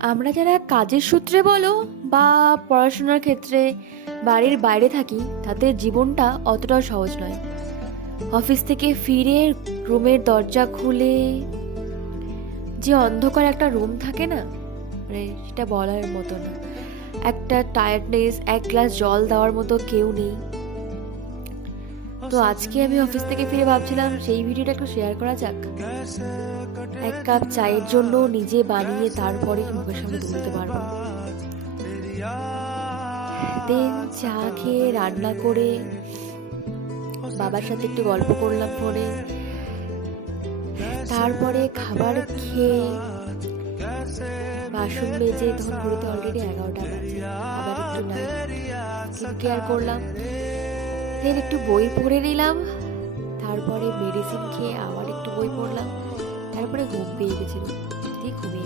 আমরা যারা কাজের সূত্রে বলো বা পড়াশোনার ক্ষেত্রে বাড়ির বাইরে থাকি, তাদের জীবনটা অতটাও সহজ নয়। অফিস থেকে ফিরে রুমের দরজা খুলে যে অন্ধকার একটা রুম থাকে না, মানে সেটা বলার মতো না। একটা টায়ার্ডনেস, এক গ্লাস জল দেওয়ার মতো কেউ নেই। তো আজকে আমি অফিস থেকে ফিরে ভাবছিলাম সেই ভিডিওটা একটু শেয়ার করা যাক। এক কাপ চায়ের জন্য নিজে বানিয়ে তারপরে মুখের সামনে তুলতে পারবো। দেন চা খেয়ে রান্না করে বাবার সাথে একটু গল্প করলাম ফোনে। তারপরে খাবার খেয়ে বাসন মেজে তখন ঘুরিতে অলরেডি 11টা বাজে। আবার একটু স্কিন কেয়ার করলাম, দেন একটু বই পড়ে নিলাম। তারপরে মেডিসিন খেয়ে আবার একটু বই পড়লাম। তারপরে ঘুম পেয়ে গেছিল, দিয়ে ঘুমিয়ে